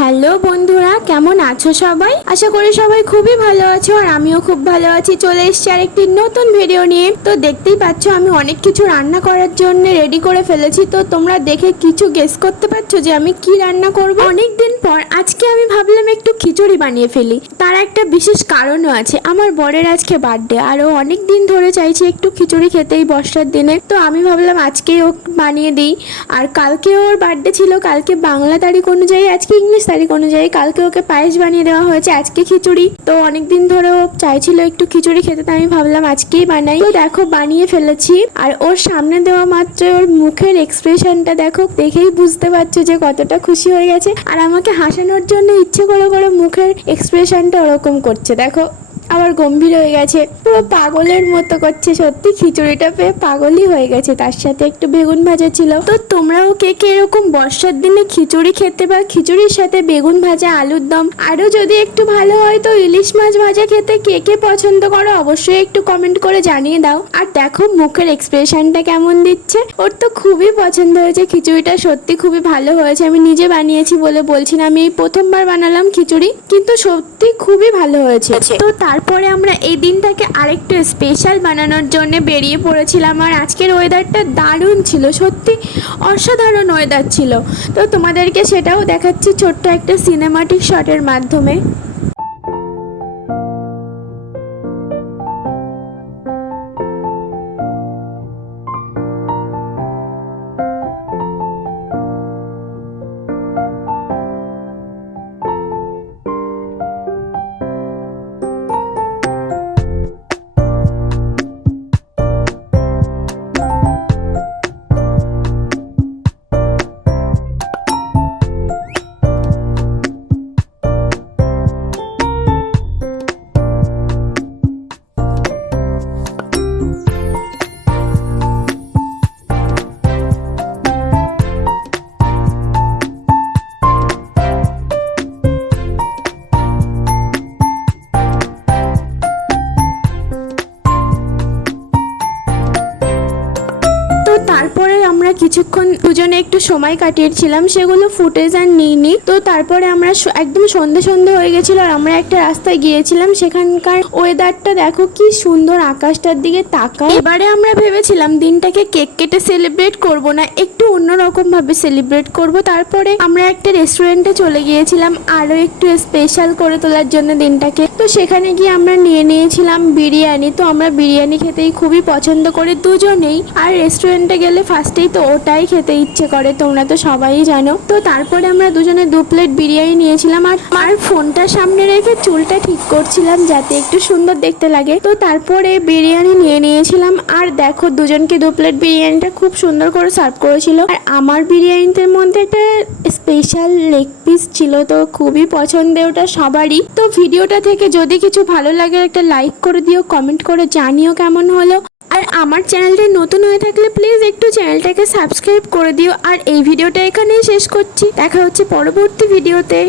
Hello বন্ধুরা, কেমন আছো সবাই? আশা করি সবাই খুবই ভালো আছো আর আমিও খুব ভালো আছি। চলে এসেছি আর একটি নতুন ভিডিও নিয়ে। তো দেখতেই পাচ্ছ, আমি অনেক কিছু রান্না করার জন্য রেডি করে ফেলেছি। তো তোমরা দেখে কিছু গেস করতে পারছ যে আমি কি রান্না করব? অনেক দিন পর আজকে আমি ভাবলাম একটু খিচুড়ি বানিয়ে ফেলি। তার একটা বিশেষ কারণও আছে। আমার বরের আজকে বার্থডে আর ও অনেক দিন ধরে চাইছে একটু খিচুড়ি খেতেই বর্ষার দিনে। তো আমি ভাবলাম আজকেই ও বানিয়ে দিই। আর কালকে ওর বার্থডে ছিল, কালকে বাংলা তারিখ অনুযায়ী, আজকে ইংলিশ তারিখ অনুযায়ী কালকে ওকে পায়েস বানিয়ে দেওয়া হয়েছে, আজকে খিচুড়ি। তো অনেকদিন ধরে ও চাইছিল একটু খিচুড়ি খেতে তো আমি ভাবলাম আজকেই বানাই। তো দেখো, বানিয়ে ফেলেছি। আর ওর সামনে দেওয়া মাত্র ওর মুখের এক্সপ্রেশনটা দেখো, দেখেই বুঝতে পারছ যে কতটা খুশি হয়ে গেছে। আর আমাকে হাসানোর জন্য ইচ্ছে করে করে মুখের এক্সপ্রেশনটা ওরকম করছে, দেখো। আবার গম্ভীর হয়ে গেছে। পুরো পাগলের মতো করছে সত্যি, খিচুড়িটা পেয়ে পাগলই হয়ে গেছে। তার সাথে একটু বেগুন ভাজা ছিল। তো তোমরাও কে কে এরকম বর্ষার দিনে খিচুড়ি খেতে বা খিচুড়ির সাথে বেগুন ভাজা, আলুর দম আরও যদি একটু ভালো হয় তো ইলিশ মাছ ভাজা খেতে কে কে পছন্দ করো অবশ্যই একটু কমেন্ট করে জানিয়ে দাও। আর দেখো মুখের এক্সপ্রেশনটা কেমন দিচ্ছে। ওর তো খুবই পছন্দ হয়েছে খিচুড়িটা, সত্যি খুবই ভালো হয়েছে। আমি নিজে বানিয়েছি বলে বলছি না, আমি এই প্রথমবার বানালাম খিচুড়ি, কিন্তু সত্যি খুবই ভালো হয়েছে। তো তারপরে আমরা এই দিনটাকে আরেকটু স্পেশাল বানানোর জন্য বেরিয়ে পড়েছিলাম। আর আজকের ওয়েদারটা দারুণ ছিল, সত্যি অসাধারণ ওয়েদার ছিল। তো তোমাদেরকে সেটাও দেখাচ্ছি ছোট্ট একটা সিনেমাটিক শটের মাধ্যমে। কিছুক্ষণ দুজনে একটু সময় কাটিয়েছিলাম, সেগুলো ফুটেজ আর নিইনি। তো তারপরে আমরা একদম সন্ধে সন্ধে হয়ে গেছিল আর আমরা একটা রাস্তায় গিয়েছিলাম, সেখানকার ওয়েদারটা দেখো কি সুন্দর আকাশটার দিকে তাকাও এবারে আমরা ভেবেছিলাম দিনটাকে কেক কেটে সেলিব্রেট করব না, একটু অন্যরকম ভাবে সেলিব্রেট করব। তারপরে আমরা একটা রেস্টুরেন্টে চলে গিয়েছিলাম আরও একটু স্পেশাল করে তোলার জন্য দিনটাকে। তো সেখানে গিয়ে আমরা নিয়ে নিয়েছিলাম বিরিয়ানি। তো আমরা বিরিয়ানি খেতেই খুবই পছন্দ করে দুজনেই। আর রেস্টুরেন্টে গেলে ফার্স্টেই তো ওটাই খেতে ইচ্ছে করে, তোমরা তো সবাই জানো। তো তারপরে আমরা দুজনে দু প্লেট বিরিয়ানি নিয়েছিলাম আর আর ফোনটা সামনে রেখে চুলটা ঠিক করছিলাম যাতে একটু সুন্দর দেখতে লাগে। তো তারপরে বিরিয়ানি নিয়ে নিয়েছিলাম আর দেখো দুজনকে দু প্লেট বিরিয়ানিটা খুব সুন্দর করে সার্ভ করেছিল। আর আমার বিরিয়ানিটার মধ্যে একটা স্পেশাল লেগ পিস ছিল, তো খুবই পছন্দের ওটা সবারই। তো ভিডিওটা থেকে যদি কিছু ভালো লাগে একটা লাইক করে দিও, কমেন্ট করে জানিও কেমন হলো। আর আমার চ্যানেলটা নতুন হয়ে থাকলে প্লিজ একটু চ্যানেলটাকে সাবস্ক্রাইব করে দিও। আর এই ভিডিওটা এখানেই শেষ করছি। দেখা হচ্ছে পরবর্তী ভিডিওতে।